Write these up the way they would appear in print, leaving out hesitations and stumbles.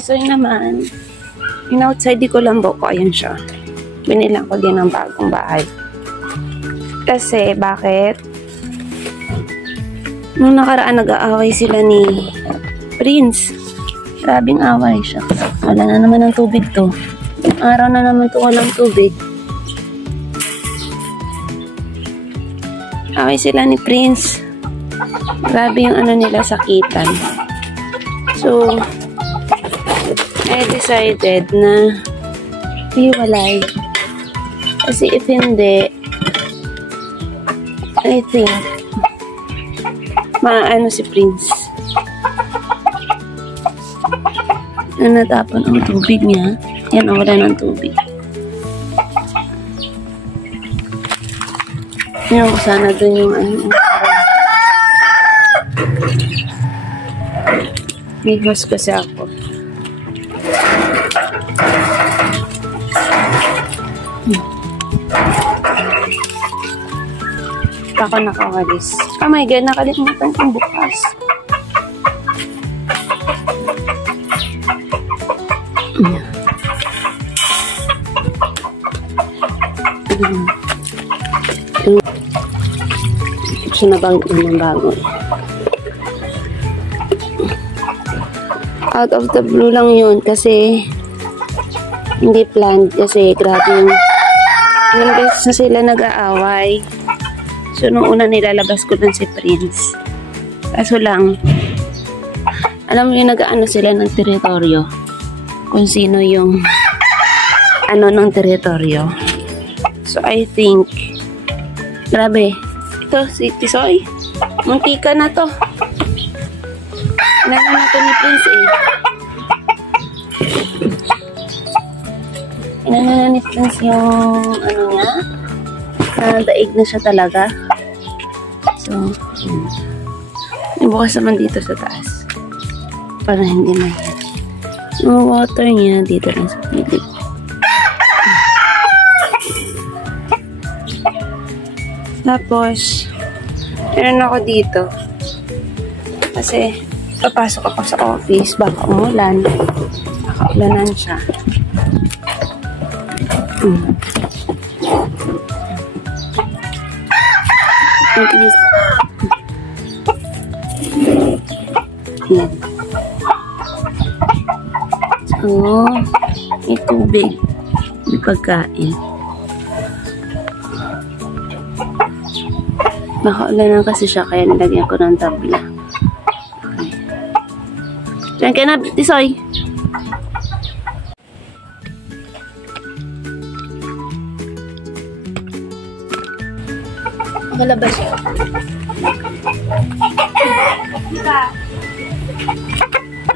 So yun naman, yung outside di Colombo ko, ayan siya. Binilang ko din ng bagong bahay. Kasi, bakit? Nung nakaraan, nag-aaway sila ni Prince. Grabing away siya. Wala na naman ng tubig to. Araw na naman to walang tubig. Away sila ni Prince. Grabe yung ano nila, sakitan. So, I decided na hiwalay. Kasi if hindi, I think maano si Prince. Natapon ang tubig niya. Yan, wala ng tubig. Yan, sana dun yung ano. May host kasi ako. Ako nakawalis. Oh my God, nakalimutan kong bukas. Ito na bang ng bago. Out of the blue lang yun kasi hindi planned kasi grabe yung beses na sila nag-aaway. So, nung una nilalabas ko dun si Prince. Kaso lang, alam mo yung nag-ano sila ng teritoryo. Kung sino yung ano ng teritoryo. So, I think, grabe. Ito, si Tisoy. Muntika na to. Inano na to ni Prince eh. Inano na ni Prince yung ano niya. Daig na siya talaga. So, bukas naman dito sa taas. Para hindi mahirap. Yung water niya dito lang sa pilig. Tapos, meron ako dito. Kasi, papasok ako sa office. Baka umulan. Nakaulanan siya. Yan. So, may tubig. May pagkain. Nakaulanan kasi siya kaya nilagyan ko ng tabla. Okay. Diyan ka na, Tisoy. Nakalabas siya.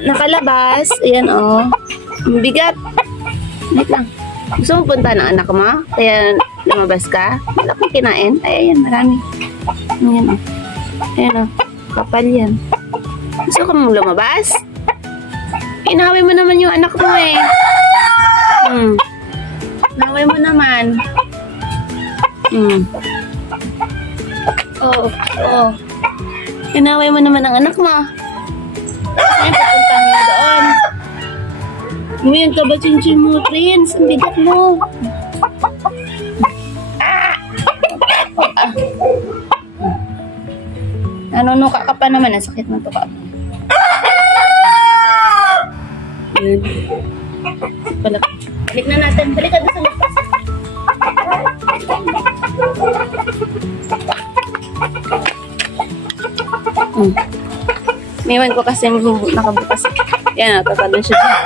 Nakalabas. Ayan, oh. Bigat. Wait lang. Gusto mo punta ng anak mo? Kaya lumabas ka? Wala kong kinain. Ay, ayan, marami. Ayan, oh. Ayan, oh. Kapal yan. Gusto ka mong lumabas? Inaway mo naman yung anak mo, eh. Inaway mo naman. Oh. Inaway mo naman ang anak mo. Ay, papuntahan mo doon. Ngayon ka ba chinchin mo, Prince? Ang bigat mo. Nanunuka ka pa naman. Ang sakit ng tuka mo. Yun. Balik na natin. Balik ka doon sa lupas. Niwan ko kasi nakabukas. Yan, tatalon siya dyan.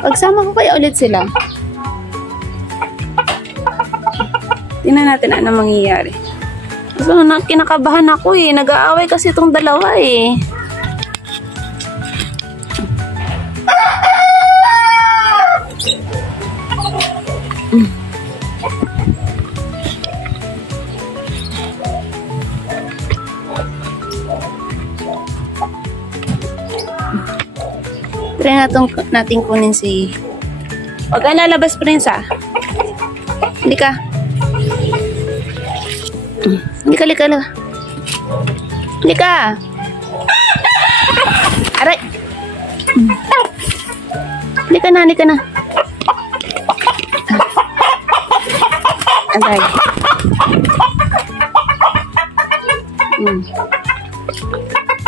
Pagsama ko kaya ulit sila. Tingnan natin ano mangyayari. So, kinakabahan ako eh. Nag-aaway kasi itong dalawa eh. Try natin kunin si... Huwag ka lalabas, Prince, ah. Hindi ka. Halika, halika, halika. Halika. Aray. Halika na, halika na. Aray.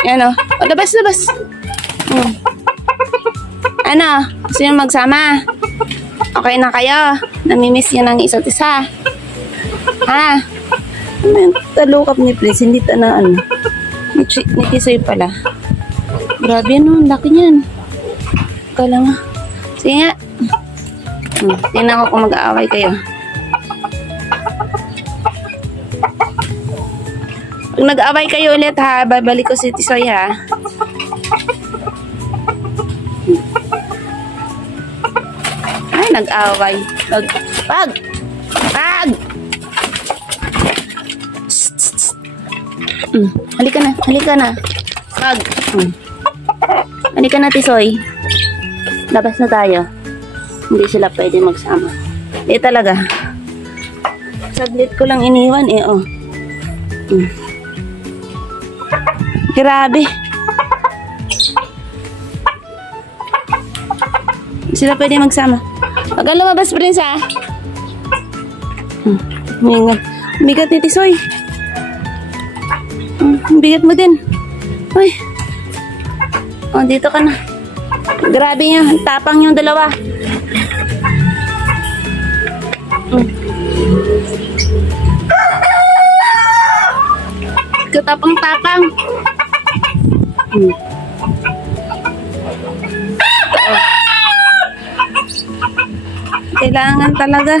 Yan o. O, labas, labas. Ano? Gusto nyo magsama? Okay na kayo? Namimiss nyo ng isa't isa? Ha? Talukap ni Prince. Hindi na ano. Ni Tisoy pala. Grabe ano. Laki niyan. Kala nga. Sige nga. Tingnan ko kung mag-aaway kayo. Pag nag-aaway kayo ulit ha, babalik ko si Tisoy ha. Ay, nag-aaway. Pag! Halika na, halika na. Pag! Halika na, Tisoy. Labas na tayo. Hindi sila pwede magsama. Talaga. Saglit ko lang iniwan oh. Grabe. Sila pwede magsama. Huwag kang lumabas, Prince, ha? Bigat ni Tisoy. Bigat mo din. Uy. Oh, dito ka na. Grabe nyo. Tapang yung dalawa. Katapang-tapang. Kailangan talaga.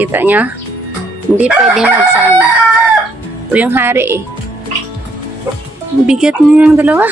Kita niya? Hindi pwede magsama. Ito yung hari eh. Bigat niya yung dalawa.